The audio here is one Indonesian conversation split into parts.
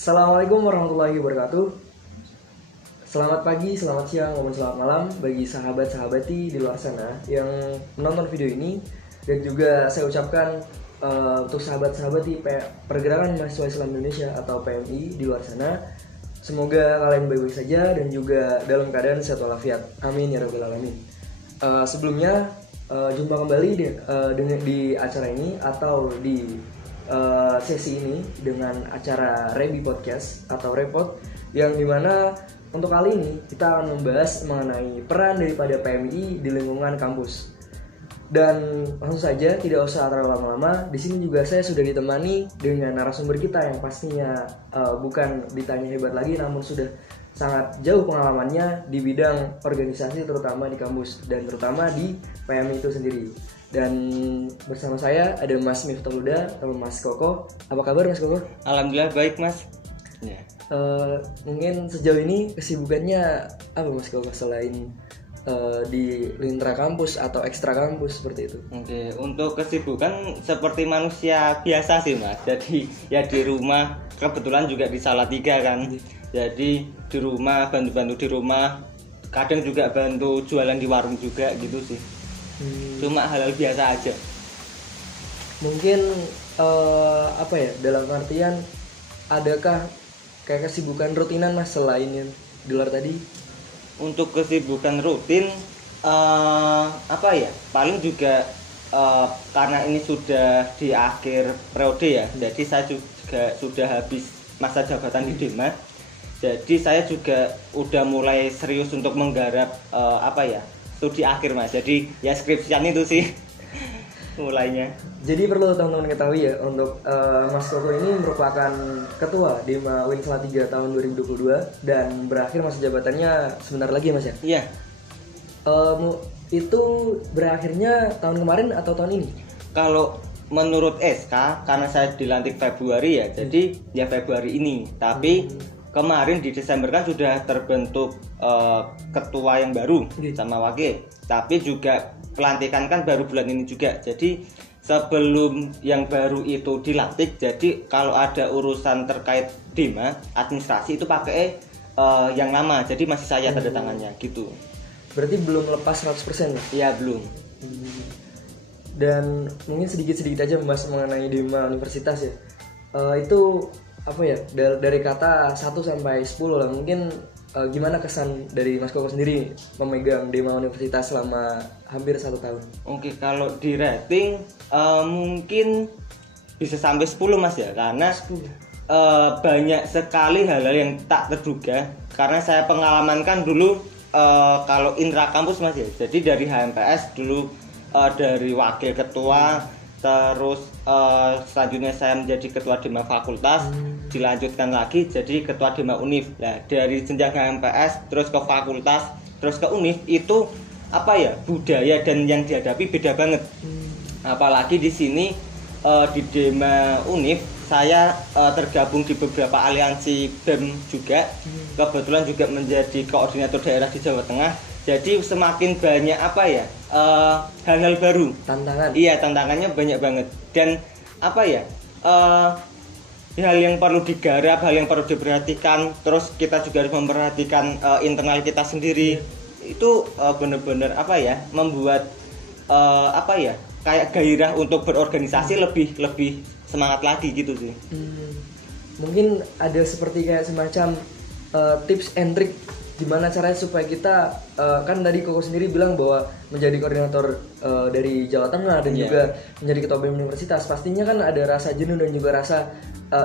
Assalamualaikum warahmatullahi wabarakatuh. Selamat pagi, selamat siang, maupun selamat malam bagi sahabat-sahabati di luar sana yang menonton video ini. Dan juga saya ucapkan untuk sahabat-sahabat di Pergerakan Mahasiswa Islam Indonesia atau PMI di luar sana, semoga kalian baik-baik saja dan juga dalam keadaan sehat walafiat. Amin ya rabbal alamin. Sebelumnya jumpa kembali di acara ini atau di sesi ini dengan acara Rebi Podcast atau Repot, yang dimana untuk kali ini kita akan membahas mengenai peran daripada PMI di lingkungan kampus. Dan langsung saja, tidak usah terlalu lama-lama. Di sini juga saya sudah ditemani dengan narasumber kita yang pastinya bukan ditanya hebat lagi, namun sudah sangat jauh pengalamannya di bidang organisasi, terutama di kampus dan terutama di PMI itu sendiri. Dan bersama saya ada Mas Miftah Huda atau Mas Koko. Apa kabar Mas Koko? Alhamdulillah baik Mas. Ya. Mungkin sejauh ini kesibukannya apa Mas Koko selain di lintra kampus atau ekstra kampus seperti itu? Oke, untuk kesibukan seperti manusia biasa sih Mas. Jadi ya di rumah, kebetulan juga di Salatiga kan. Jadi di rumah, bantu-bantu di rumah. Kadang juga bantu jualan di warung juga gitu sih. Cuma hal-hal biasa aja. Mungkin apa ya, dalam artian adakah kayak kesibukan rutinan Mas selain yang di luar tadi? Untuk kesibukan rutin apa ya, paling juga karena ini sudah di akhir periode ya, jadi saya juga sudah habis masa jabatan di Dema. Jadi saya juga udah mulai serius untuk menggarap apa ya, studi akhir Mas. Jadi ya skripsian itu sih mulainya. Jadi perlu teman-teman ketahui ya, untuk Mas Koko ini merupakan ketua Dema UIN Salatiga tahun 2022 dan berakhir masa jabatannya sebentar lagi Mas ya? Iya. Itu berakhirnya tahun kemarin atau tahun ini? Kalau menurut SK, karena saya dilantik Februari ya, jadi ya Februari ini. Tapi kemarin di Desember kan sudah terbentuk ketua yang baru sama wakil. Tapi juga pelantikan kan baru bulan ini juga. Jadi sebelum yang baru itu dilantik, jadi kalau ada urusan terkait Dema, administrasi itu pakai yang lama. Jadi masih saya tanda tangannya gitu. Berarti belum lepas 100% ya? Iya, belum. Dan mungkin sedikit-sedikit aja membahas mengenai Dema Universitas ya. Itu apa ya, dari kata 1 sampai 10 lah, mungkin gimana kesan dari Mas Koko sendiri memegang Dema Universitas selama hampir 1 tahun? Oke, kalau di rating mungkin bisa sampai 10 Mas ya, karena 10. Banyak sekali hal-hal yang tak terduga. Karena saya pengalaman kan dulu kalau intra kampus Mas ya, jadi dari HMPS dulu dari wakil ketua, terus selanjutnya saya menjadi ketua Dema fakultas, dilanjutkan lagi jadi ketua Dema Univ. Nah, dari jenjang HMPS terus ke fakultas, terus ke Univ, itu apa ya, budaya dan yang dihadapi beda banget. Apalagi di sini di Dema Univ saya tergabung di beberapa aliansi BEM juga. Kebetulan juga menjadi koordinator daerah di Jawa Tengah. Jadi semakin banyak apa ya, hal-hal baru. Tantangan. Iya, tantangannya banyak banget. Dan apa ya, hal yang perlu digarap, hal yang perlu diperhatikan. Terus kita juga harus memperhatikan internal kita sendiri. Itu benar-benar apa ya, membuat apa ya, kayak gairah untuk berorganisasi lebih semangat lagi gitu sih. Mungkin ada seperti kayak semacam tips and trick gimana caranya supaya kita kan tadi Koko sendiri bilang bahwa menjadi koordinator dari Jawa Tengah dan juga menjadi ketua BEM Universitas, pastinya kan ada rasa jenuh dan juga rasa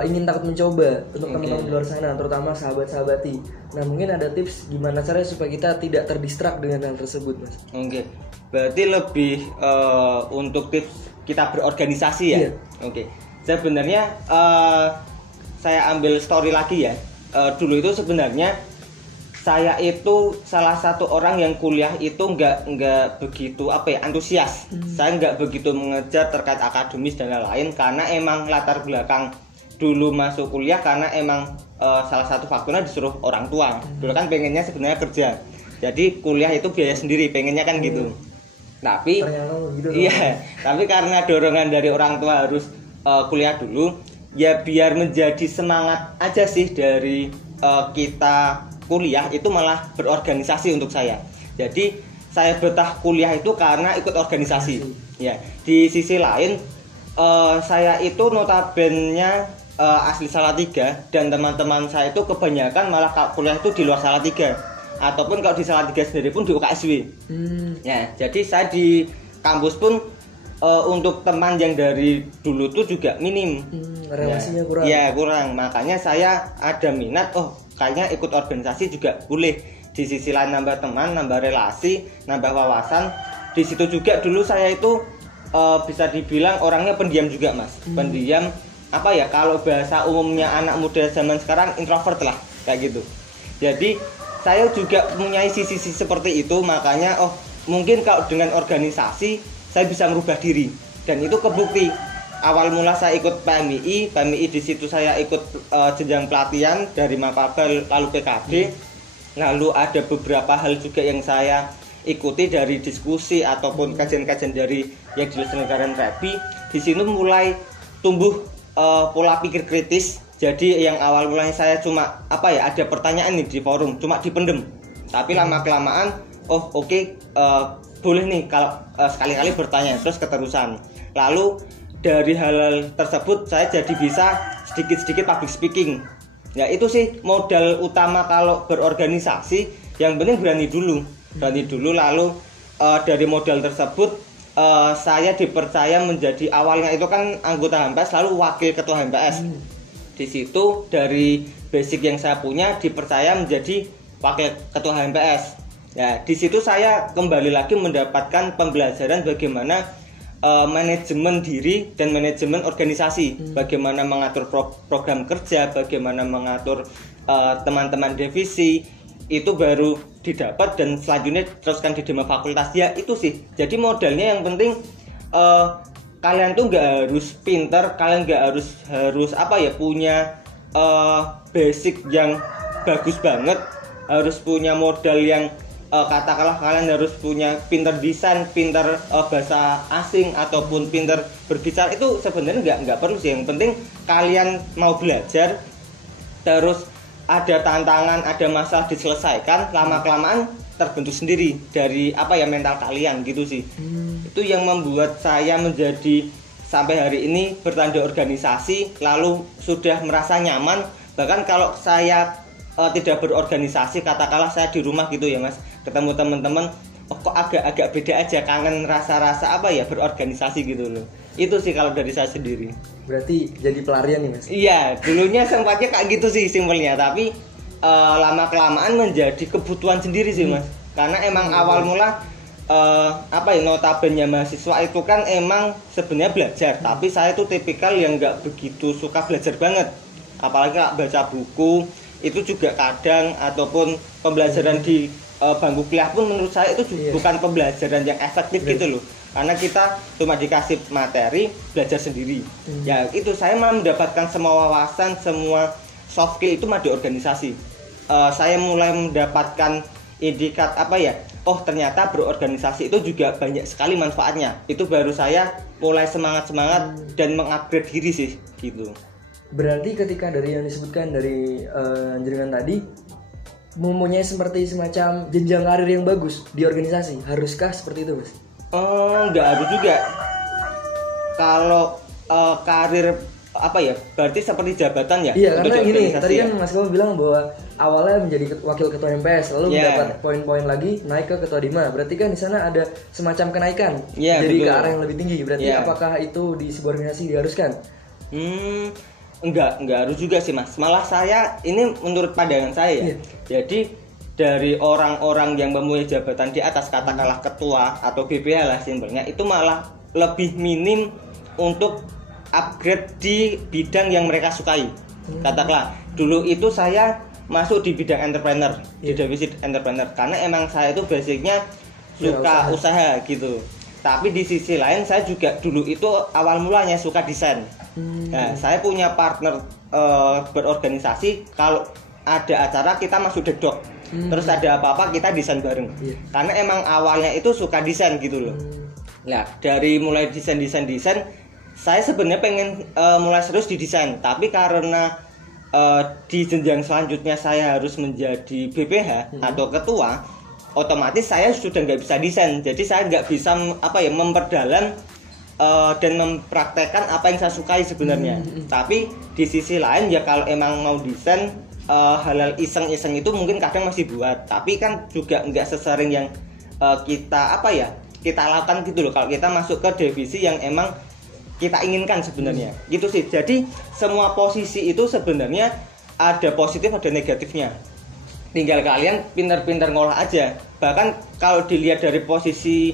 ingin takut mencoba untuk teman-teman di luar sana, terutama sahabat-sahabati. Nah, mungkin ada tips gimana caranya supaya kita tidak terdistrak dengan hal tersebut Mas? Oke, berarti lebih untuk tips kita berorganisasi ya. Iya. Oke, sebenarnya saya ambil story lagi ya. Dulu itu sebenarnya saya itu salah satu orang yang kuliah itu nggak begitu apa ya, antusias. Saya nggak begitu mengejar terkait akademis dan lain-lain, karena emang latar belakang dulu masuk kuliah karena emang salah satu faktornya disuruh orang tua. Dulu kan pengennya sebenarnya kerja, jadi kuliah itu biaya sendiri, pengennya kan gitu. Tapi gitu iya, tapi karena dorongan dari orang tua harus kuliah dulu, ya biar menjadi semangat aja sih dari kita kuliah itu malah berorganisasi untuk saya. Jadi saya betah kuliah itu karena ikut organisasi. Ya, di sisi lain saya itu notabene asli Salatiga dan teman-teman saya itu kebanyakan malah kuliah itu di luar Salatiga ataupun kalau di Salatiga sendiri pun di UKSW. Ya, jadi saya di kampus pun untuk teman yang dari dulu tuh juga minim. Relasinya kurang. Ya, kurang. Makanya saya ada minat, kayaknya ikut organisasi juga boleh. Di sisi lain nambah teman, nambah relasi, nambah wawasan. Di situ juga dulu saya itu bisa dibilang orangnya pendiam juga, Mas. Pendiam, apa ya, kalau bahasa umumnya anak muda zaman sekarang introvert lah, kayak gitu. Jadi saya juga mempunyai sisi-sisi seperti itu, makanya mungkin kalau dengan organisasi saya bisa merubah diri, dan itu kebukti. Awal mula saya ikut PMII di situ saya ikut jenjang pelatihan dari Mapaba lalu PKD, lalu ada beberapa hal juga yang saya ikuti dari diskusi ataupun kajian-kajian dari yang diselenggarakan REPI. Di sini mulai tumbuh pola pikir kritis. Jadi yang awal mulanya saya cuma ada pertanyaan nih di forum, cuma dipendem. Tapi lama kelamaan boleh nih kalau sekali-kali bertanya terus keterusan. Lalu dari hal latersebut saya jadi bisa sedikit-sedikit public speaking. Ya itu sih modal utama kalau berorganisasi. Yang penting berani dulu lalu dari modal tersebut saya dipercaya menjadi awalnya itu kan anggota HMPS lalu wakil ketua HMPS. Di situ dari basic yang saya punya dipercaya menjadi wakil ketua HMPS. Ya, di situ saya kembali lagi mendapatkan pembelajaran bagaimana manajemen diri dan manajemen organisasi, bagaimana mengatur program kerja, bagaimana mengatur teman-teman divisi, itu baru didapat dan selanjutnya teruskan di Dema fakultas. Ya itu sih. Jadi modalnya yang penting kalian tuh nggak harus pinter, kalian nggak harus punya basic yang bagus banget, harus punya modal yang katakanlah kalian harus punya pinter desain, pinter bahasa asing ataupun pinter berbicara. Itu sebenarnya nggak perlu sih. Yang penting kalian mau belajar, terus ada tantangan, ada masalah diselesaikan, lama kelamaan terbentuk sendiri dari mental kalian gitu sih. Itu yang membuat saya menjadi sampai hari ini bertanda organisasi, lalu sudah merasa nyaman. Bahkan kalau saya tidak berorganisasi, katakanlah saya di rumah gitu ya Mas, ketemu teman-teman, kok agak beda aja, kangen rasa-rasa berorganisasi gitu loh. Itu sih kalau dari saya sendiri. Berarti jadi pelarian nih Mas? Iya, dulunya sempatnya kayak gitu sih simpelnya, tapi lama kelamaan menjadi kebutuhan sendiri sih Mas. Karena emang awal mula notabene mahasiswa itu kan emang sebenarnya belajar, tapi saya tuh tipikal yang nggak begitu suka belajar banget. Apalagi baca buku itu juga kadang, ataupun pembelajaran di bangku kuliah pun menurut saya itu bukan pembelajaran yang efektif gitu loh. Karena kita cuma dikasih materi, belajar sendiri. Ya itu saya malah mendapatkan semua wawasan, semua soft skill itu mah di organisasi. Saya mulai mendapatkan indikat ternyata berorganisasi itu juga banyak sekali manfaatnya. Itu baru saya mulai semangat dan mengupgrade diri sih gitu. Berarti ketika dari yang disebutkan dari jenengan tadi mempunyai seperti semacam jenjang karir yang bagus di organisasi, haruskah seperti itu Mas? Nggak harus juga. Kalau karir berarti seperti jabatan ya? Iya, karena gini, tadi kan Mas Kamal bilang bahwa awalnya menjadi wakil ketua MPS, lalu mendapat poin-poin lagi naik ke ketua Dima. Berarti kan di sana ada semacam kenaikan, jadi ke arah yang lebih tinggi. Berarti apakah itu di sebuah organisasi diharuskan? Enggak harus juga sih Mas. Malah saya ini menurut pandangan saya Jadi dari orang-orang yang mempunyai jabatan di atas, katakanlah ketua atau BPH lah simpelnya, itu malah lebih minim untuk upgrade di bidang yang mereka sukai. Katakanlah dulu itu saya masuk di bidang entrepreneur, di divisi entrepreneur, karena emang saya itu basicnya suka usaha gitu. Tapi di sisi lain saya juga dulu itu awal mulanya suka desain. Nah, saya punya partner berorganisasi, kalau ada acara kita masuk dekdok. Terus ada apa-apa kita desain bareng. Karena emang awalnya itu suka desain gitu loh. Nah, dari mulai desain saya sebenarnya pengen mulai serius di desain, tapi karena di jenjang selanjutnya saya harus menjadi BPH atau ketua, otomatis saya sudah nggak bisa desain. Jadi saya nggak bisa memperdalam dan mempraktekkan apa yang saya sukai sebenarnya. Tapi di sisi lain ya kalau emang mau desain hal-hal iseng-iseng itu mungkin kadang masih buat. Tapi kan juga nggak sesering yang kita lakukan gitu loh. Kalau kita masuk ke divisi yang emang kita inginkan sebenarnya gitu sih. Jadi semua posisi itu sebenarnya ada positif ada negatifnya, tinggal kalian pintar-pintar ngolah aja. Bahkan kalau dilihat dari posisi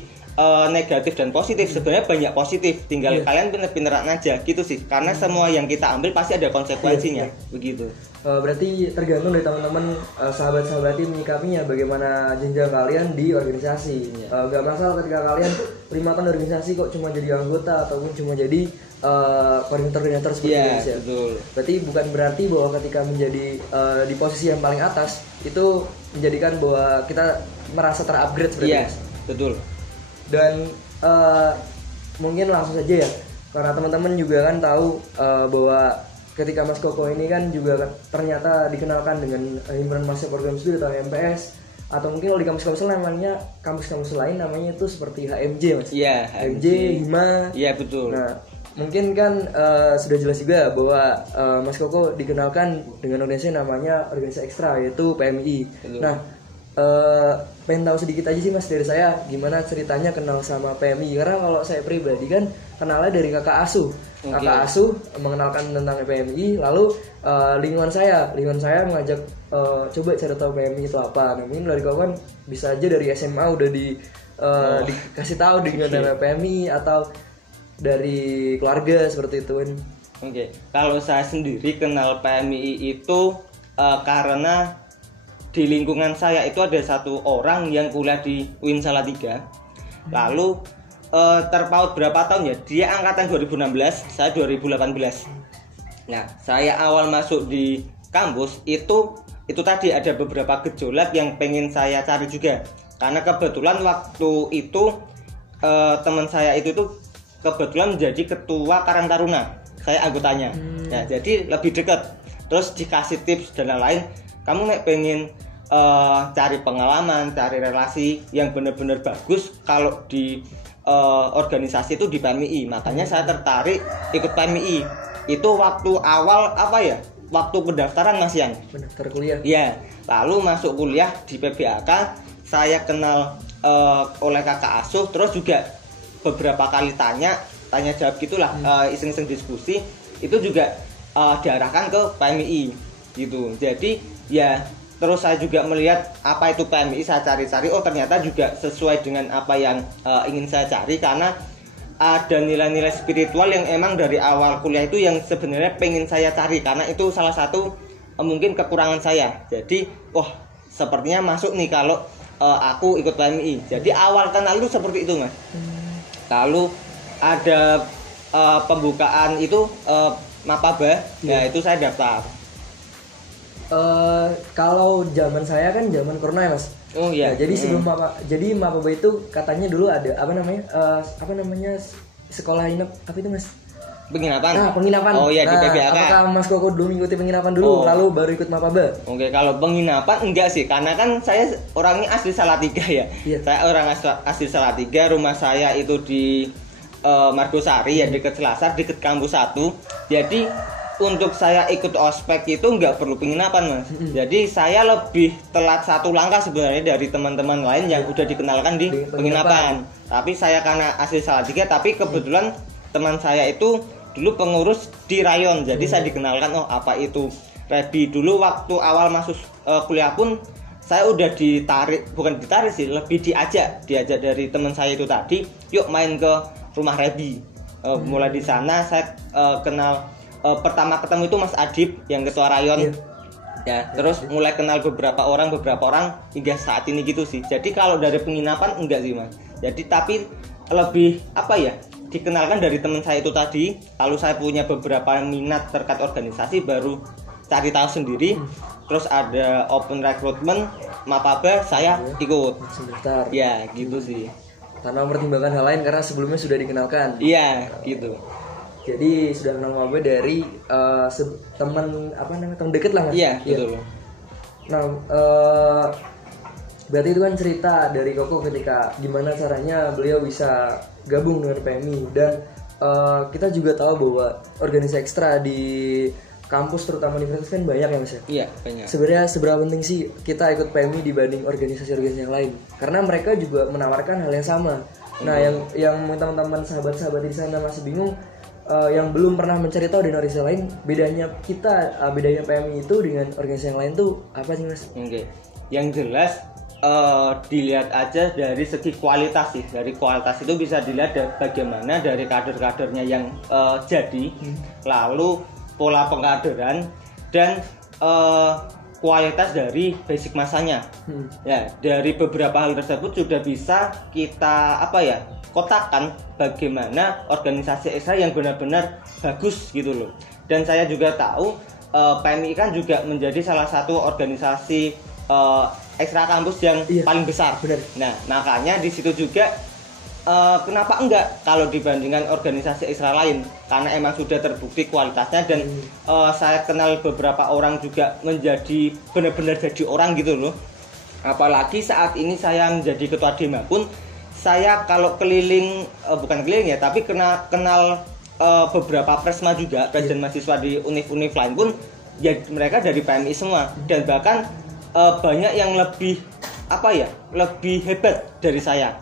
negatif dan positif, sebenarnya banyak positif, tinggal kalian pintar-pintaran aja gitu sih. Karena semua yang kita ambil pasti ada konsekuensinya. Begitu. Berarti tergantung dari teman-teman sahabat-sahabat tim menyikapinya bagaimana jenjang kalian di organisasi. Gak masalah ketika kalian 5 tahun di organisasi kok cuma jadi anggota ataupun cuma jadi koordinator seperti itu ya. Betul. Berarti bukan berarti bahwa ketika menjadi di posisi yang paling atas itu menjadikan bahwa kita merasa terupgrade seperti itu. Betul. Dan mungkin langsung saja ya, karena teman-teman juga kan tahu bahwa ketika Mas Koko ini kan juga ternyata dikenalkan dengan himpunan mahasiswa program studi atau HMPS, atau mungkin kalau di kampus-kampus lain namanya kampus-kampus lain namanya itu seperti HMJ Mas. Iya, HMJ, Hima. Iya betul. Nah, mungkin kan sudah jelas juga bahwa Mas Koko dikenalkan dengan organisasi namanya organisasi ekstra yaitu PMI. Betul. Nah, pengen tahu sedikit aja sih Mas dari saya gimana ceritanya kenal sama PMI, karena kalau saya pribadi kan kenalnya dari kakak asuh. Kakak asuh mengenalkan tentang PMI, lalu lingkungan saya mengajak coba cari tahu PMI itu apa. Nah, mungkin dari kawan bisa aja dari SMA udah dikasih tahu dengan PMI atau dari keluarga seperti itu kan. Kalau saya sendiri kenal PMI itu karena di lingkungan saya itu ada satu orang yang kuliah di UIN Salatiga. Lalu terpaut berapa tahun ya? Dia angkatan 2016, saya 2018. Nah, saya awal masuk di kampus itu tadi ada beberapa gejolak yang pengen saya cari juga. Karena kebetulan waktu itu teman saya itu tuh kebetulan menjadi ketua Karang Taruna. Saya anggotanya. Nah, jadi lebih dekat. Terus dikasih tips dan lain-lain. Kamu nek pengen cari pengalaman, cari relasi yang benar-benar bagus kalau di organisasi itu di PMI. Makanya saya tertarik ikut PMI. Itu waktu awal waktu pendaftaran Mas Yang. Pendaftar kuliah. Iya. Lalu masuk kuliah di PBAK, saya kenal oleh kakak asuh, terus juga beberapa kali tanya jawab gitulah, iseng-iseng diskusi, itu juga diarahkan ke PMI gitu. Jadi ya terus saya juga melihat apa itu PMI, saya cari-cari, oh ternyata juga sesuai dengan apa yang ingin saya cari, karena ada nilai-nilai spiritual yang emang dari awal kuliah itu yang sebenarnya pengen saya cari, karena itu salah satu mungkin kekurangan saya. Jadi sepertinya masuk nih kalau aku ikut PMI. Jadi awal kenal itu seperti itu Mas. Lalu ada pembukaan itu Mapaba, ya itu saya daftar. Kalau zaman saya kan zaman corona ya Mas. Oh iya. Nah, jadi sebelum Mapaba itu katanya dulu ada apa namanya sekolah inap apa itu Mas? Penginapan. Nah, penginapan. Oh iya, di PBAK. Apakah Mas Koko dulu mengikuti penginapan dulu lalu baru ikut Mapaba? Oke, kalau penginapan enggak sih, karena kan saya orangnya asli Salatiga ya. Iya. Saya orang asli Salatiga, rumah saya itu di Margosari ya, dekat Selasar, dekat kampus 1. Jadi untuk saya ikut ospek itu nggak perlu penginapan Mas. Jadi saya lebih telat satu langkah sebenarnya dari teman-teman lain yang udah dikenalkan di penginapan. Tapi saya karena asli Salatiga, tapi kebetulan teman saya itu dulu pengurus di rayon. Jadi saya dikenalkan apa itu Rebi. Dulu waktu awal masuk kuliah pun saya udah bukan ditarik sih, lebih diajak dari teman saya itu tadi, yuk main ke rumah Rebi. Mulai di sana saya kenal. Pertama ketemu itu Mas Adib yang ketua rayon. Ya, terus mulai kenal beberapa orang hingga saat ini gitu sih. Jadi kalau dari penginapan enggak sih Mas. Jadi tapi lebih dikenalkan dari teman saya itu tadi. Lalu saya punya beberapa minat terkait organisasi, baru cari tahu sendiri. Terus ada open recruitment Mapaba, saya ikut. Daftar. Ya, gitu sih. Tanpa mempertimbangkan hal lain karena sebelumnya sudah dikenalkan. Iya, gitu. Jadi sudah kenal Mabe dari teman teman deket lah mas. Iya betul. Nah berarti itu kan cerita dari Koko ketika gimana caranya beliau bisa gabung dengan PMI dan kita juga tahu bahwa organisasi ekstra di kampus terutama universitas kan banyak ya mas ya. Iya banyak. Sebenarnya seberapa penting sih kita ikut PMI dibanding organisasi-organisasi yang lain? Karena mereka juga menawarkan hal yang sama. Nah yang teman-teman sahabat-sahabat di sana masih bingung, yang belum pernah mencari tahu dengan organisasi lain, bedanya PMI itu dengan organisasi yang lain tuh apa sih mas? Oke. Yang jelas dilihat aja dari segi kualitas sih. Dari kualitas itu bisa dilihat bagaimana dari kader-kadernya yang jadi, lalu pola pengkaderan dan kualitas dari basic masanya. Ya, dari beberapa hal tersebut sudah bisa kita kotakkan bagaimana organisasi ekstra yang benar-benar bagus gitu loh. Dan saya juga tahu PMI kan juga menjadi salah satu organisasi ekstra kampus yang paling besar. Benar. Nah, makanya di situ juga kenapa enggak kalau dibandingkan organisasi ekstra lain, karena emang sudah terbukti kualitasnya dan saya kenal beberapa orang juga menjadi benar-benar jadi orang gitu loh. Apalagi saat ini saya menjadi ketua DEMA pun saya kalau keliling bukan keliling ya, tapi kenal beberapa presma juga, presiden mahasiswa di univ-univ lain pun ya mereka dari PMI semua, dan bahkan banyak yang lebih hebat dari saya.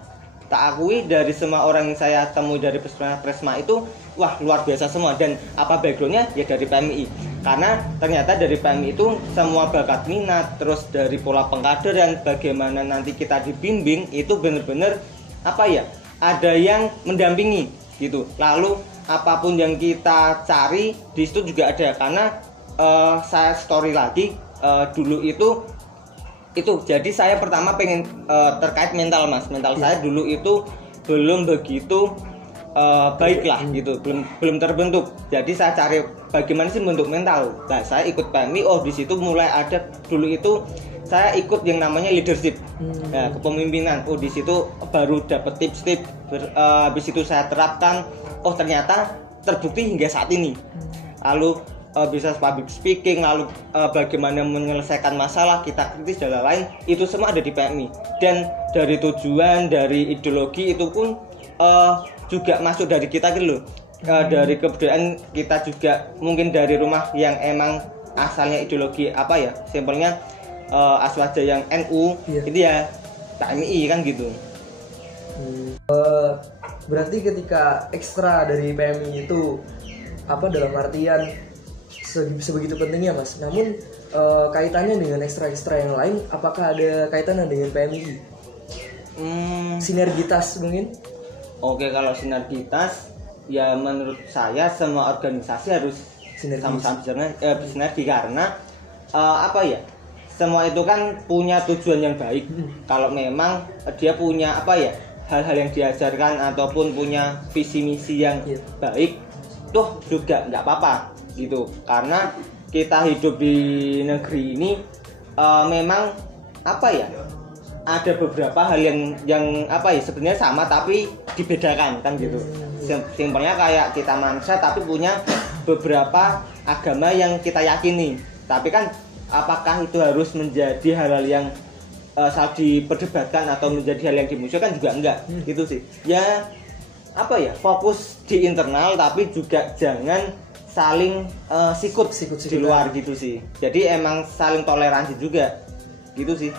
Tak akui dari semua orang yang saya temui dari presma itu, wah luar biasa semua, dan apa backgroundnya ya dari PMI. Karena ternyata dari PMI itu semua bakat minat, terus dari pola pengkaderan, bagaimana nanti kita dibimbing itu benar-benar ada yang mendampingi gitu. Lalu apapun yang kita cari di situ juga ada. Karena saya story lagi dulu itu jadi saya pertama pengen terkait mental mas, saya dulu itu belum begitu baik lah gitu, belum terbentuk. Jadi saya cari bagaimana sih bentuk mental. Nah saya ikut PMI, di situ mulai ada. Dulu itu saya ikut yang namanya leadership, kepemimpinan. Di situ baru dapat tips-tips. Habis itu saya terapkan. Ternyata terbukti hingga saat ini. Lalu bisa public speaking, lalu bagaimana menyelesaikan masalah, kita kritis dan lain-lain, itu semua ada di PMI. Dan dari tujuan, dari ideologi itu pun juga masuk dari kita gitu loh. Dari kebudayaan kita juga, mungkin dari rumah yang emang asalnya ideologi simpelnya aswaja yang NU, itu ya PMI kan gitu. Berarti ketika ekstra dari PMI itu dalam artian sebegitu pentingnya mas. Namun kaitannya dengan ekstra-ekstra yang lain, apakah ada kaitannya dengan PMI? Sinergitas mungkin? Oke, kalau sinergitas ya menurut saya semua organisasi harus sama-sama sinergi karena semua itu kan punya tujuan yang baik. Kalau memang dia punya hal-hal yang diajarkan ataupun punya visi misi yang baik, tuh juga nggak apa-apa gitu. Karena kita hidup di negeri ini memang ada beberapa hal yang sebenarnya sama tapi dibedakan kan gitu. Simpelnya kayak kita manusia tapi punya beberapa agama yang kita yakini. Tapi kan apakah itu harus menjadi hal-hal yang saat diperdebatkan atau menjadi hal yang dimusuhkan juga enggak gitu sih. Ya fokus di internal tapi juga jangan saling sikut di luar gitu sih. Jadi emang saling toleransi juga gitu sih.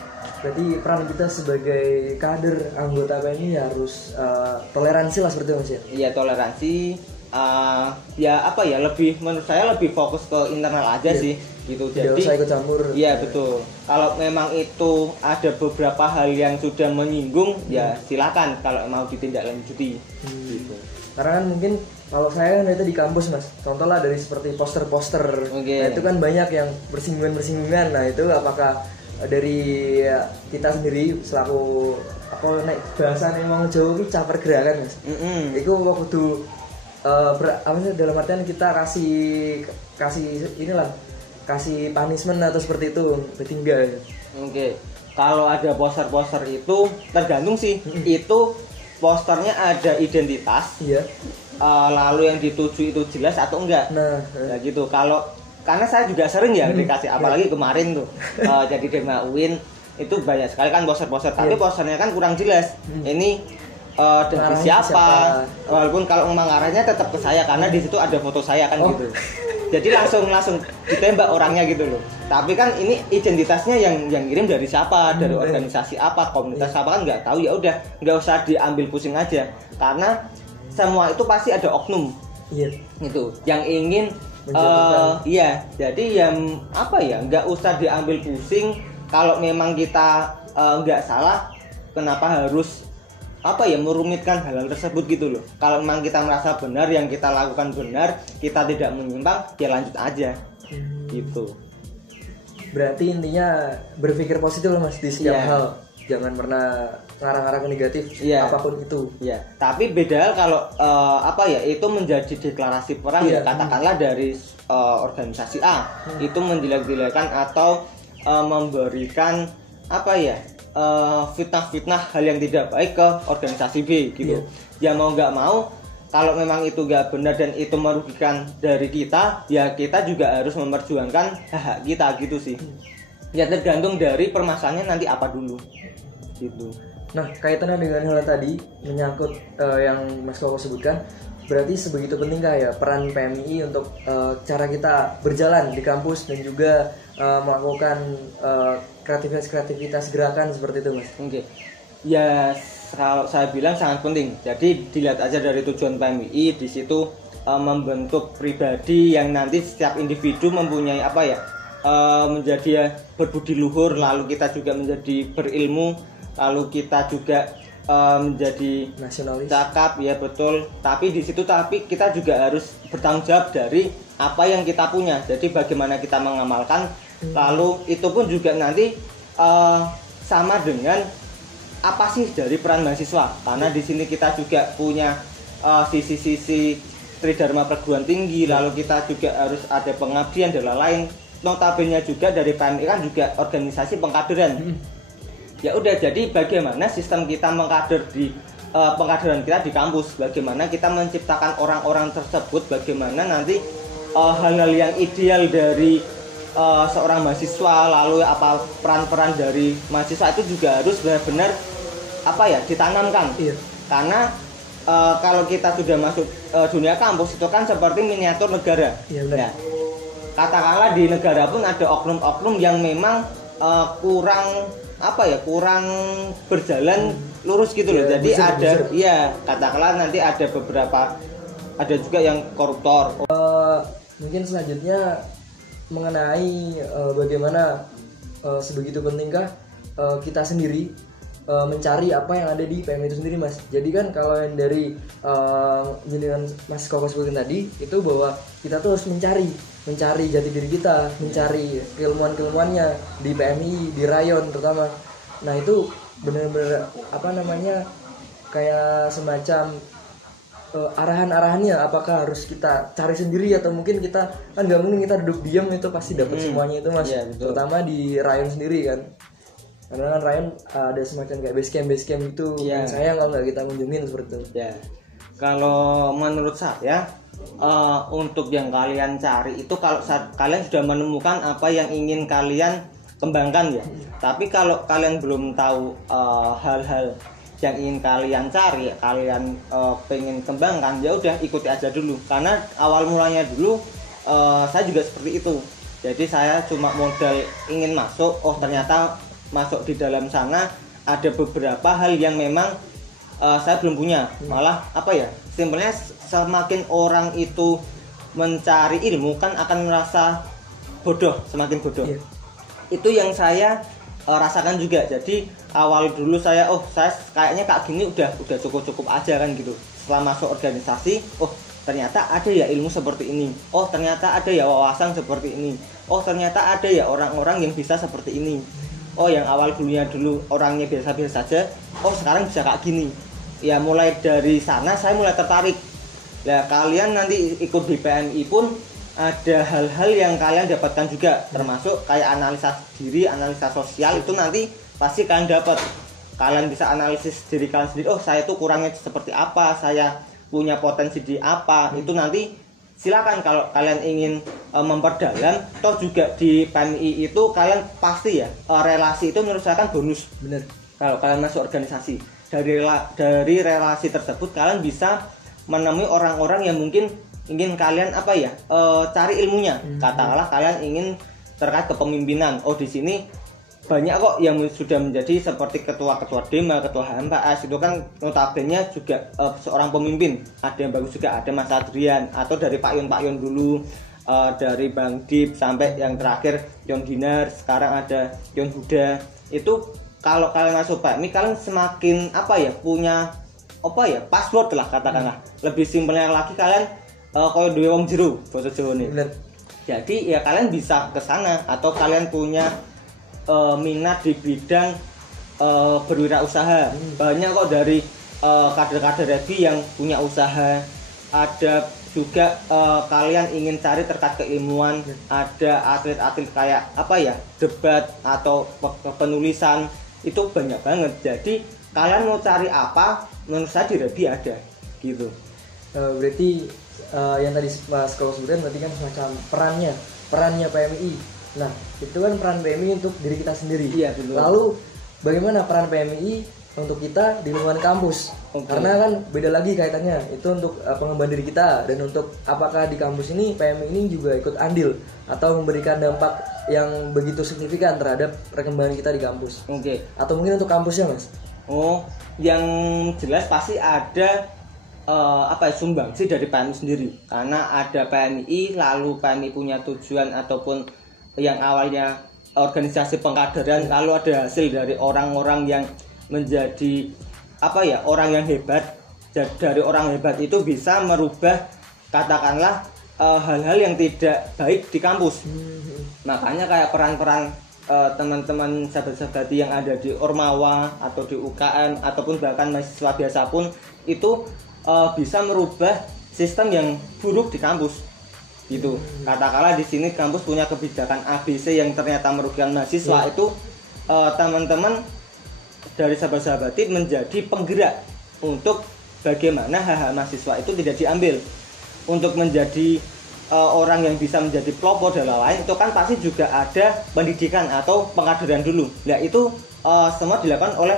Berarti peran kita sebagai kader anggota PMI harus toleransi lah seperti itu mas ya? Iya toleransi. Lebih menurut saya lebih fokus ke internal aja sih gitu. Tidak usah ikut campur. Iya betul. Kalau memang itu ada beberapa hal yang sudah menyinggung ya silakan kalau mau ditindaklanjuti. Gitu. Karena kan mungkin kalau saya kan itu di kampus mas, contoh lah dari seperti poster-poster, nah itu kan banyak yang bersinggungan. Nah itu apakah dari kita sendiri selaku bahasa yang mau jauh ini caper gerakan mas, itu waktu dalam artian kita kasih punishment atau seperti itu, berarti enggak ya? Oke. Kalau ada poster-poster itu tergantung sih, itu posternya ada identitas, lalu yang dituju itu jelas atau enggak. Nah, Ya gitu. Karena saya juga sering ya dikasih, apalagi kemarin tuh jadi Dema UIN itu banyak sekali kan poster-poster, tapi posternya kan kurang jelas. Ini dari siapa? Walaupun kalau memang arahnya tetap ke saya karena di situ ada foto saya kan gitu. Jadi langsung ditembak orangnya gitu loh. Tapi kan ini identitasnya yang ngirim dari siapa, dari organisasi apa, komunitas apa kan nggak tahu. Ya udah, nggak usah diambil pusing aja. Karena semua itu pasti ada oknum. Gitu. Yang ingin iya. Jadi yang apa ya? Nggak usah diambil pusing. Kalau memang kita nggak salah, kenapa harus merumitkan hal-hal tersebut gitu loh. Kalau memang kita merasa benar, yang kita lakukan benar, kita tidak menyimpang, ya lanjut aja. Gitu. Berarti intinya berpikir positif lah Mas di setiap hal. Jangan pernah ngarang-ngarang ke negatif apapun itu. Iya. Tapi beda kalau itu menjadi deklarasi perang ya, katakanlah dari organisasi A itu menjelek-jelekan atau memberikan fitnah-fitnah hal yang tidak baik ke organisasi B gitu. Ya mau nggak mau, kalau memang itu nggak benar dan itu merugikan dari kita, ya kita juga harus memperjuangkan hak kita gitu sih. Ya tergantung dari permasalahannya nanti apa dulu gitu. Nah, kaitannya dengan hal tadi menyangkut yang Mas Koko sebutkan, berarti sebegitu pentingkah ya peran PMI untuk cara kita berjalan di kampus dan juga melakukan kreativitas gerakan seperti itu Mas? Oke. Ya kalau saya bilang sangat penting. Jadi dilihat aja dari tujuan PMI, di situ membentuk pribadi yang nanti setiap individu mempunyai menjadi berbudi luhur, lalu kita juga menjadi berilmu, lalu kita juga menjadi nasionalis, cakap ya betul. Tapi di situ kita juga harus bertanggung jawab dari apa yang kita punya. Jadi bagaimana kita mengamalkan, lalu itu pun juga nanti sama dengan apa sih dari peran mahasiswa. Karena di sini kita juga punya sisi-sisi tridharma perguruan tinggi, lalu kita juga harus ada pengabdian dan lain-lain. Notabene juga dari PMI kan juga organisasi pengkaderan. Ya udah, jadi bagaimana sistem kita mengkader di pengkaderan kita di kampus, bagaimana kita menciptakan orang-orang tersebut, bagaimana nanti hal-hal yang ideal dari seorang mahasiswa, lalu apa peran-peran dari mahasiswa itu juga harus benar-benar ditanamkan. Karena kalau kita sudah masuk dunia kampus itu kan seperti miniatur negara. Ya. Katakanlah di negara pun ada oknum-oknum yang memang kurang berjalan lurus gitu loh. Jadi katakanlah nanti ada juga yang koruptor. Mungkin selanjutnya mengenai bagaimana sebegitu pentingkah kita sendiri mencari apa yang ada di PMI itu sendiri Mas. Jadi kan kalau yang dari jenengan Mas Koko sebutin tadi itu bahwa kita tuh harus mencari jati diri kita, mencari keilmuan-keilmuannya di PMI, di rayon terutama. Nah itu benar-benar kayak semacam arahan-arahannya, apakah harus kita cari sendiri atau mungkin kita kan nggak mungkin kita duduk diam itu pasti dapat semuanya itu Mas. Terutama di rayon sendiri kan. Karena kan rayon ada semacam kayak base camp itu. Sayang kalau nggak kita kunjungin seperti itu. Ya. Kalau menurut saya untuk yang kalian cari itu kalau kalian sudah menemukan apa yang ingin kalian kembangkan ya. Tapi kalau kalian belum tahu hal-hal yang ingin kalian cari, kalian pengen kembangkan, ya udah ikuti aja dulu. Karena awal mulanya dulu saya juga seperti itu. Jadi saya cuma modal ingin masuk, ternyata masuk di dalam sana ada beberapa hal yang memang saya belum punya. Malah simpelnya semakin orang itu mencari ilmu kan akan merasa semakin bodoh. Itu yang saya rasakan juga. Jadi awal dulu saya kayaknya kayak gini udah cukup aja kan gitu. Setelah masuk organisasi, ternyata ada ya ilmu seperti ini. Ternyata ada ya wawasan seperti ini. Ternyata ada ya orang-orang yang bisa seperti ini. Yang awal dulu orangnya biasa-biasa saja, sekarang bisa kayak gini. Ya mulai dari sana saya mulai tertarik. Nah, kalian nanti ikut di PMI pun ada hal-hal yang kalian dapatkan juga, termasuk kayak analisa diri, analisa sosial itu nanti pasti kalian dapat. Kalian bisa analisis diri kalian sendiri. Saya tuh kurangnya seperti apa, saya punya potensi di apa, itu nanti silakan kalau kalian ingin memperdalam. Toh juga di PMI itu kalian pasti ya relasi itu menurut saya kan bonus. Bener. Kalau kalian masuk organisasi, dari relasi tersebut kalian bisa menemui orang-orang yang mungkin ingin kalian cari ilmunya. Katakanlah kalian ingin terkait kepemimpinan. Oh, di sini banyak kok yang sudah menjadi seperti ketua-ketua Dema, ketua HMPS, itu kan notabene juga seorang pemimpin. Ada yang bagus juga, ada Mas Adrian, atau dari Pak Yon dulu, dari Bang Dip sampai yang terakhir Yon Dinar, sekarang ada Yon Huda. Itu kalau kalian masuk PMI, kalian semakin punya password lah katakanlah. Lebih simpelnya lagi, kalian koyo duwe wong jero bahasa Jawa nih. Jadi ya kalian bisa ke sana, atau kalian punya minat di bidang berwirausaha. Banyak kok dari kader-kader Rebi yang punya usaha. Ada juga kalian ingin cari terkait keilmuan, ada atlet-atlet kayak debat atau penulisan, itu banyak banget. Jadi kalian mau cari apa, menurut saya di Rebi ada gitu. Berarti yang tadi Mas Kau sebutkan berarti kan semacam perannya PMI. Nah, itu kan peran PMI untuk diri kita sendiri. Iya, betul. Lalu bagaimana peran PMI untuk kita di lingkungan kampus? Okay. Karena kan beda lagi kaitannya. Itu untuk pengembangan diri kita, dan untuk apakah di kampus ini PMI ini juga ikut andil atau memberikan dampak yang begitu signifikan terhadap perkembangan kita di kampus. Oke. Okay. Atau mungkin untuk kampusnya, Mas? Oh, yang jelas pasti ada sumbangsi dari PMI sendiri. Karena ada PMI, lalu PMI punya tujuan ataupun yang awalnya organisasi pengkaderan, lalu ada hasil dari orang-orang yang menjadi orang yang hebat. Dari orang hebat itu bisa merubah katakanlah hal-hal yang tidak baik di kampus. Makanya kayak peran-peran teman-teman sahabat-sahabat yang ada di Ormawa atau di UKM ataupun bahkan mahasiswa biasa pun itu bisa merubah sistem yang buruk di kampus gitu. Katakanlah di sini kampus punya kebijakan ABC yang ternyata merugikan mahasiswa, itu teman-teman dari sahabat-sahabat menjadi penggerak untuk bagaimana hak-hak mahasiswa itu tidak diambil. Untuk menjadi orang yang bisa menjadi pelopor dan lain-lain, itu kan pasti juga ada pendidikan atau pengkaderan dulu. Nah, itu semua dilakukan oleh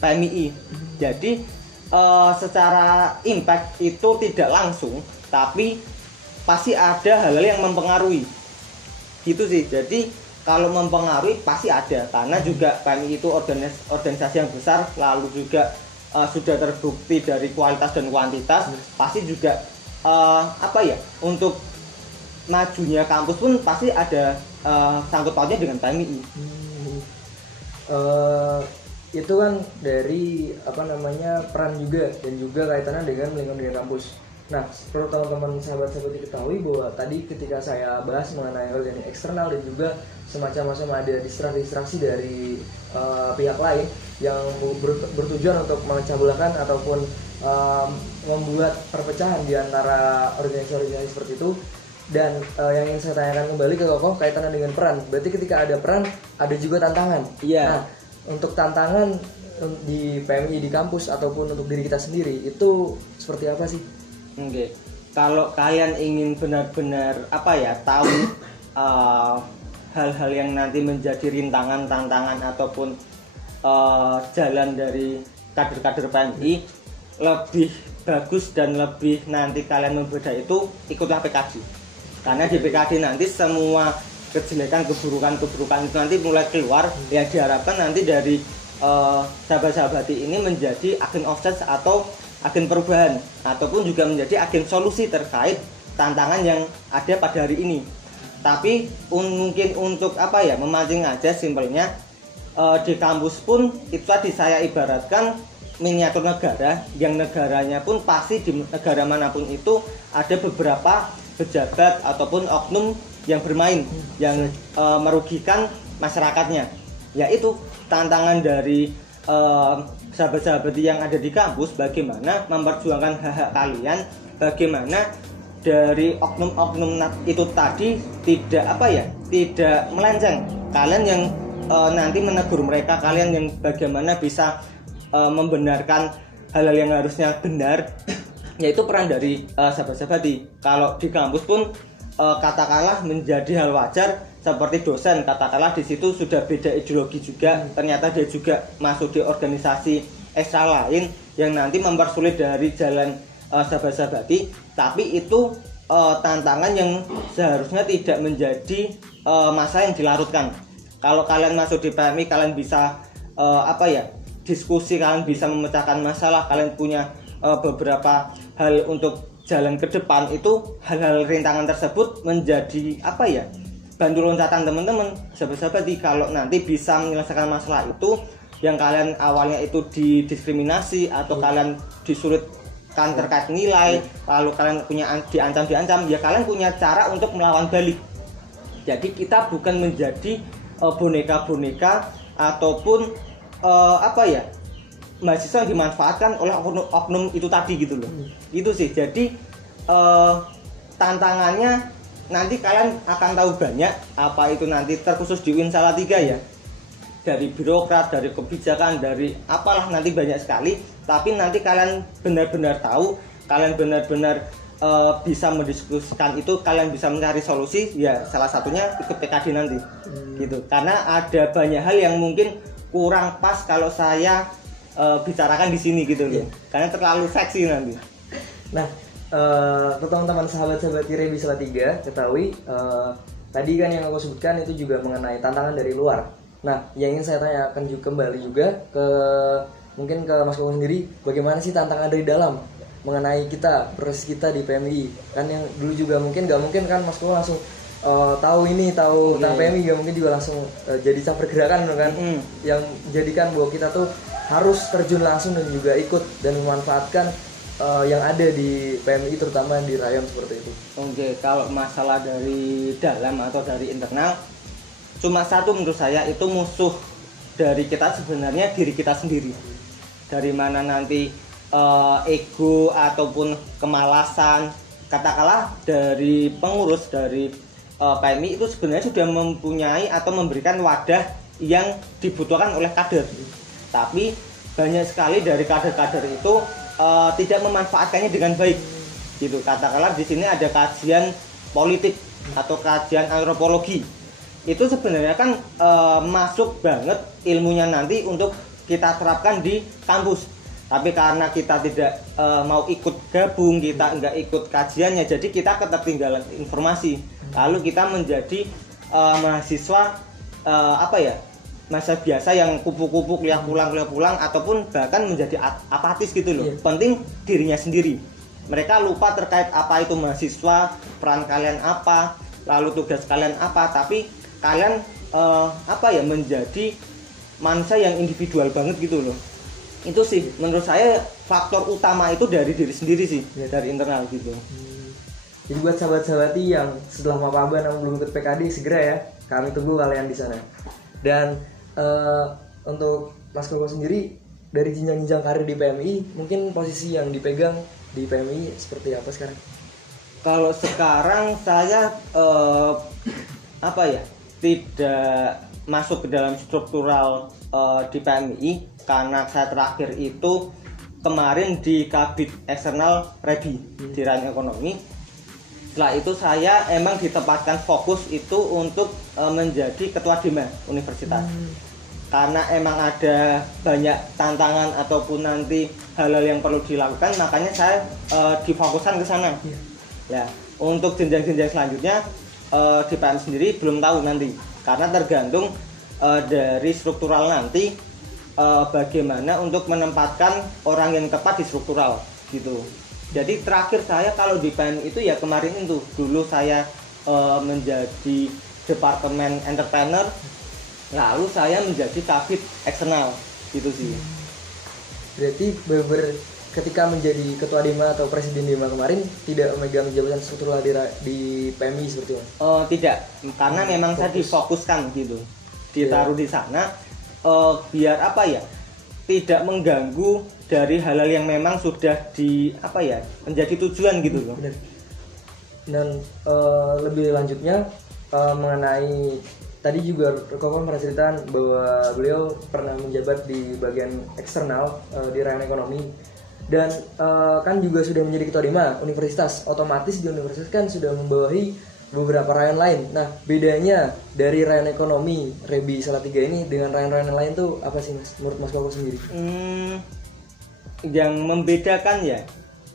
PMI. Jadi secara impact itu tidak langsung, tapi pasti ada hal-hal yang mempengaruhi gitu sih. Jadi kalau mempengaruhi pasti ada, karena juga PMI itu organisasi yang besar, lalu juga sudah terbukti dari kualitas dan kuantitas. Pasti juga untuk majunya kampus pun pasti ada sangkut pautnya dengan PMI. Itu kan dari peran juga, dan juga kaitannya dengan lingkungan kampus. Nah, perlu teman-teman sahabat-sahabat diketahui bahwa tadi ketika saya bahas mengenai organisasi eksternal dan juga semacam ada distraksi dari pihak lain yang bertujuan untuk memecah belahkan ataupun membuat perpecahan di antara organisasi-organisasi seperti itu. Dan yang ingin saya tanyakan kembali ke Kokoh kaitannya dengan peran. Berarti ketika ada peran, ada juga tantangan. Iya. Nah, untuk tantangan di PMI di kampus ataupun untuk diri kita sendiri itu seperti apa sih? Oke. Kalau kalian ingin benar-benar tahu hal-hal yang nanti menjadi rintangan, tantangan ataupun jalan dari kader-kader PMI, lebih bagus dan lebih nanti kalian membedah itu ikutlah PKD. Karena di PKD nanti semua kejelekan, keburukan itu nanti mulai keluar. Yang diharapkan nanti dari sahabat-sahabat ini menjadi agen offset atau agen perubahan, ataupun juga menjadi agen solusi terkait tantangan yang ada pada hari ini. Tapi mungkin untuk memancing aja simpelnya, di kampus pun itu tadi saya ibaratkan miniatur negara, yang negaranya pun pasti di negara manapun itu ada beberapa pejabat ataupun oknum yang bermain, yang merugikan masyarakatnya. Yaitu tantangan dari sahabat-sahabat yang ada di kampus, bagaimana memperjuangkan hak-hak kalian, bagaimana dari oknum-oknum itu tadi tidak tidak melenceng. Kalian yang nanti menegur mereka, kalian yang bagaimana bisa membenarkan hal-hal yang harusnya benar, yaitu peran dari sahabat-sahabati. Kalau di kampus pun katakanlah menjadi hal wajar, seperti dosen katakanlah di situ sudah beda ideologi juga, ternyata dia juga masuk di organisasi ekstra lain yang nanti mempersulit dari jalan sahabat-sahabati, tapi itu tantangan yang seharusnya tidak menjadi masalah yang dilarutkan. Kalau kalian masuk di PMI, kalian bisa diskusi, kalian bisa memecahkan masalah, kalian punya beberapa hal untuk jalan ke depan, itu hal-hal rintangan tersebut menjadi bantu loncatan teman-teman sahabat-sahabat. Kalau nanti bisa menyelesaikan masalah itu yang kalian awalnya itu didiskriminasi atau kalian disulitkan terkait nilai, lalu kalian punya diancam, ya kalian punya cara untuk melawan balik. Jadi kita bukan menjadi boneka-boneka ataupun mahasiswa yang dimanfaatkan oleh oknum itu tadi gitu loh. Itu sih. Jadi tantangannya nanti kalian akan tahu banyak apa itu nanti terkhusus di UIN Salatiga ya. Dari birokrat, dari kebijakan, dari apalah nanti banyak sekali. Tapi nanti kalian benar-benar tahu, kalian benar-benar bisa mendiskusikan itu, kalian bisa mencari solusi. Ya salah satunya ikut PKD nanti gitu. Karena ada banyak hal yang mungkin kurang pas kalau saya bicarakan di sini gitu loh, karena terlalu seksi nanti. Nah, teman-teman sahabat-sahabat Rebi Salatiga ketahui tadi kan yang aku sebutkan itu juga mengenai tantangan dari luar. Nah, yang ingin saya tanyakan juga kembali juga ke mungkin ke Mas Koko sendiri, bagaimana sih tantangan dari dalam mengenai kita, proses kita di PMI? Kan yang dulu juga mungkin nggak mungkin kan Mas Koko langsung tahu tentang PMI, nggak mungkin juga langsung jadi campur gerakan kan, yang jadikan bahwa kita tuh harus terjun langsung dan juga ikut dan memanfaatkan yang ada di PMI, terutama di rayon seperti itu. Oke, kalau masalah dari dalam atau dari internal, cuma satu menurut saya, itu musuh dari kita sebenarnya diri kita sendiri. Dari mana nanti ego ataupun kemalasan, katakanlah dari pengurus dari PMI itu sebenarnya sudah mempunyai atau memberikan wadah yang dibutuhkan oleh kader. Tapi banyak sekali dari kader-kader itu tidak memanfaatkannya dengan baik. Gitu. Katakanlah di sini ada kajian politik atau kajian antropologi. Itu sebenarnya kan masuk banget ilmunya nanti untuk kita terapkan di kampus. Tapi karena kita tidak mau ikut gabung, kita nggak ikut kajiannya, jadi kita ketertinggalan informasi. Lalu kita menjadi mahasiswa masa biasa yang kupu-kupu kuliah pulang ataupun bahkan menjadi apatis gitu loh. Penting dirinya sendiri. Mereka lupa terkait apa itu mahasiswa, peran kalian apa, lalu tugas kalian apa. Tapi kalian menjadi manusia yang individual banget gitu loh. Itu sih menurut saya faktor utama itu dari diri sendiri sih, dari internal gitu. Jadi buat sahabat-sahabati yang setelah maba namun belum ikut PKD, segera ya, kami tunggu kalian di sana. Dan untuk Mas Koko sendiri, dari jenjang-jenjang karir di PMI, mungkin posisi yang dipegang di PMI seperti apa sekarang? Kalau sekarang saya tidak masuk ke dalam struktural di PMI, karena saya terakhir itu kemarin di Kabid Eksternal Rebi di Rayon Ekonomi. Setelah itu saya emang ditempatkan fokus itu untuk menjadi ketua Dema Universitas. Karena emang ada banyak tantangan ataupun nanti hal-hal yang perlu dilakukan, makanya saya difokuskan ke sana. Ya, untuk jenjang-jenjang selanjutnya di PM sendiri belum tahu nanti, karena tergantung dari struktural nanti bagaimana untuk menempatkan orang yang tepat di struktural gitu. Jadi terakhir saya kalau di PM itu ya kemarin itu, dulu saya menjadi departemen entrepreneur, lalu saya menjadi kabid eksternal gitu sih. Berarti ketika menjadi ketua Dema atau presiden Dema kemarin tidak memegang jabatan struktural di PMI seperti itu? Tidak, karena memang saya difokuskan gitu, ditaruh di sana biar tidak mengganggu dari hal-hal yang memang sudah menjadi tujuan gitu loh. Benar. Dan lebih lanjutnya mengenai tadi juga Koko pernah ceritakan bahwa beliau pernah menjabat di bagian eksternal di Rayon Ekonomi. Dan kan juga sudah menjadi ketua DEMA universitas, otomatis di universitas kan sudah membawahi beberapa rayon lain. Nah, bedanya dari rayon ekonomi Rebi Salatiga ini dengan rayon-rayon lain tuh apa sih Mas? Menurut Mas Koko sendiri? Yang membedakan ya,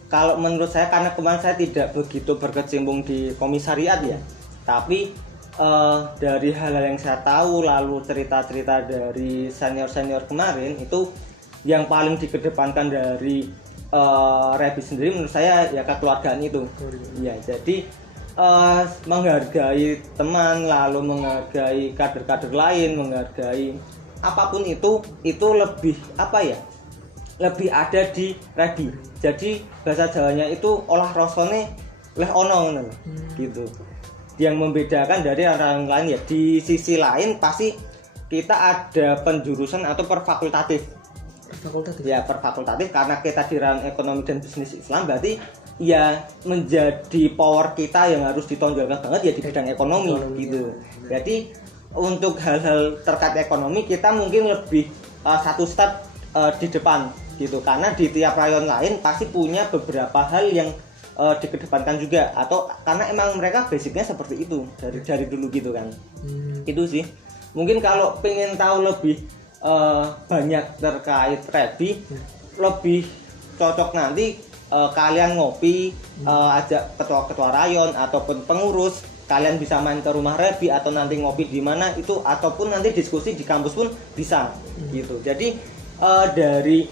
kalau menurut saya karena kemarin saya tidak begitu berkecimpung di komisariat ya, tapi dari hal-hal yang saya tahu lalu cerita-cerita dari senior-senior kemarin itu yang paling dikedepankan dari Rebi sendiri menurut saya ya kekeluargaan itu. Ya, jadi menghargai teman, lalu menghargai kader-kader lain, menghargai apapun itu lebih apa ya, lebih ada di Rebi. Jadi bahasa Jawanya itu olah rasane leh ono gitu. Yang membedakan dari orang lain ya, di sisi lain pasti kita ada penjurusan atau perfakultatif. Ya, perfakultatif karena kita di ranah ekonomi dan bisnis Islam, berarti ya menjadi power kita yang harus ditonjolkan banget ya di bidang ekonomi gitu. Jadi untuk hal-hal terkait ekonomi kita mungkin lebih satu step di depan gitu, karena di tiap rayon lain pasti punya beberapa hal yang dikedepankan juga, atau karena emang mereka basicnya seperti itu dari dulu gitu kan. Itu sih mungkin kalau pengen tahu lebih banyak terkait Rebi, lebih cocok nanti kalian ngopi, ajak ketua-ketua rayon ataupun pengurus, kalian bisa main ke rumah Rebi atau nanti ngopi di mana itu, ataupun nanti diskusi di kampus pun bisa gitu. Jadi dari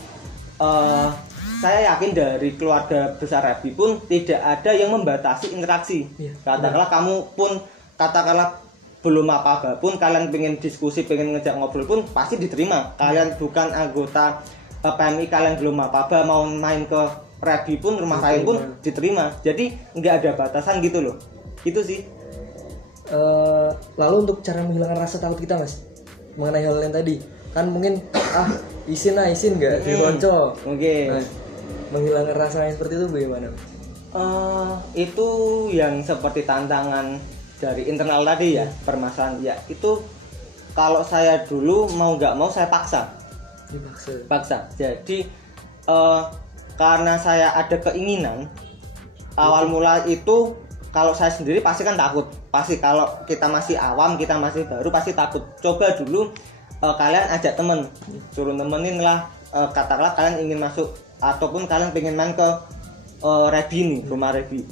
saya yakin dari keluarga besar Rebi pun tidak ada yang membatasi interaksi. Katakanlah kamu pun katakanlah belum apa-apa pun kalian pengen diskusi, pengen ngejak ngobrol pun pasti diterima. Kalian bukan anggota PMI, kalian belum apa-apa mau main ke Rebi pun, rumah lain pun diterima. Jadi nggak ada batasan gitu loh. Itu sih. Lalu untuk cara menghilangkan rasa takut kita Mas mengenai hal yang tadi, kan mungkin isin nggak dikonco. Oke. Nah, menghilangkan rasa yang seperti itu bagaimana? Itu yang seperti tantangan dari internal tadi ya, permasalahan ya itu. Kalau saya dulu mau nggak mau saya paksa. Jadi karena saya ada keinginan awal mula itu, kalau saya sendiri pasti kan takut, pasti kalau kita masih awam, kita masih baru pasti takut. Coba dulu kalian ajak temen, suruh nemenin lah, katakanlah kalian ingin masuk ataupun kalian pengen main ke Rebi nih, rumah Rebi.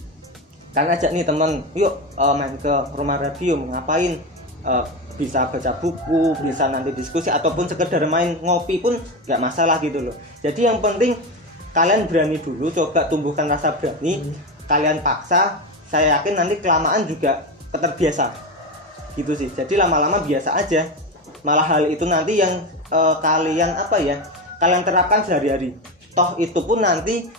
Kan ajak nih temen, yuk main ke rumah Rebi, yuk ngapain, bisa baca buku, bisa nanti diskusi ataupun sekedar main ngopi pun nggak masalah gitu loh. Jadi yang penting kalian berani dulu, coba tumbuhkan rasa berani. Kalian paksa, saya yakin nanti kelamaan juga terbiasa gitu sih. Jadi lama-lama biasa aja. Malah hal itu nanti yang kalian kalian terapkan sehari-hari. Toh itu pun nanti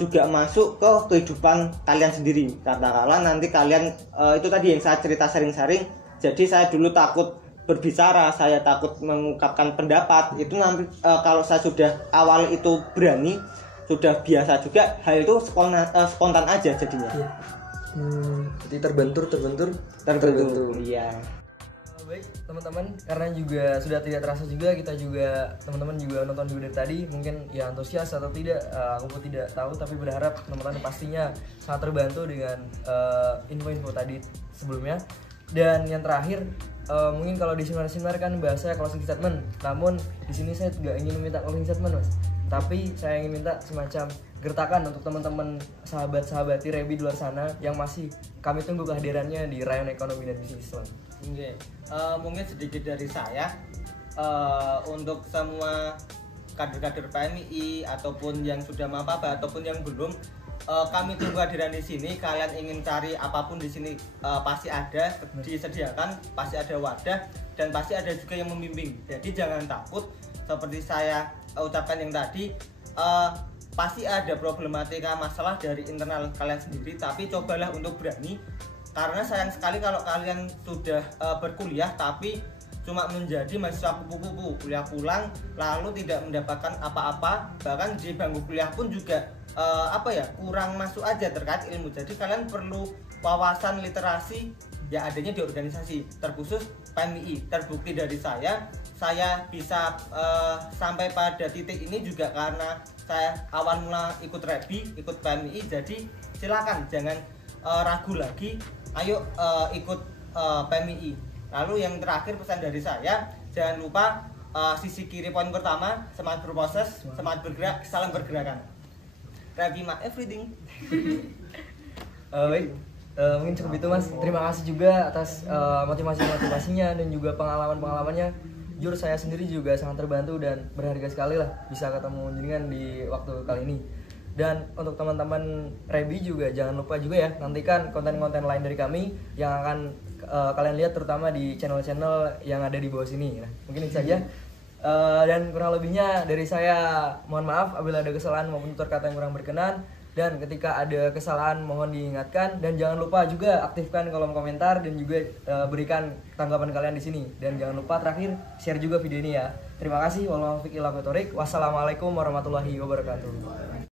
juga masuk ke kehidupan kalian sendiri. Katakanlah nanti kalian itu tadi yang saya cerita sering-sering. Jadi saya dulu takut berbicara, saya takut mengungkapkan pendapat. Itu nanti kalau saya sudah awal itu berani, sudah biasa juga, hal itu spontan aja jadinya. Jadi terbentur. Iya. Baik teman-teman, karena juga sudah tidak terasa juga, kita juga teman-teman juga nonton juga dari tadi, mungkin ya antusias atau tidak, aku pun tidak tahu, tapi berharap teman-teman pastinya sangat terbantu dengan info-info tadi sebelumnya. Dan yang terakhir, mungkin kalau di seminar kan bahasanya closing statement, namun di sini saya nggak ingin meminta closing statement Mas, tapi saya ingin minta semacam gertakan untuk teman-teman sahabat-sahabati Rebi di luar sana yang masih kami tunggu kehadirannya di rayon ekonomi dan bisnis Islam. Mungkin sedikit dari saya untuk semua kader-kader PMI ataupun yang sudah apa ataupun yang belum, kami tunggu kehadiran di sini. Kalian ingin cari apapun di sini pasti ada, disediakan, pasti ada wadah, dan pasti ada juga yang membimbing. Jadi jangan takut, seperti saya ucapkan yang tadi, pasti ada problematika masalah dari internal kalian sendiri, tapi cobalah untuk berani. Karena sayang sekali kalau kalian sudah berkuliah tapi cuma menjadi mahasiswa kupu-kupu, kuliah pulang lalu tidak mendapatkan apa-apa, bahkan di bangku kuliah pun juga kurang masuk aja terkait ilmu. Jadi kalian perlu wawasan literasi ya adanya di organisasi, terkhusus PMI. Terbukti dari saya saya bisa sampai pada titik ini juga karena saya awal mula ikut Rebi, ikut PMI. Jadi silakan jangan ragu lagi, ayo ikut PMI. Lalu yang terakhir pesan dari saya, jangan lupa sisi kiri poin pertama, semangat berproses, semangat bergerak, salam pergerakan. Rebi ma everything. Baik, mungkin cukup itu Mas. Terima kasih juga atas motivasinya dan juga pengalamannya. Jujur saya sendiri juga sangat terbantu dan berharga sekali lah bisa ketemu jenengan di waktu kali ini. Dan untuk teman-teman Rebi juga jangan lupa juga ya, nantikan konten-konten lain dari kami yang akan kalian lihat terutama di channel-channel yang ada di bawah sini. Nah, mungkin itu saja. Dan kurang lebihnya dari saya mohon maaf apabila ada kesalahan maupun tutur kata yang kurang berkenan. Dan ketika ada kesalahan mohon diingatkan, dan jangan lupa juga aktifkan kolom komentar dan juga berikan tanggapan kalian di sini. Dan jangan lupa terakhir share juga video ini ya. Terima kasih. Wassalamualaikum warahmatullahi wabarakatuh.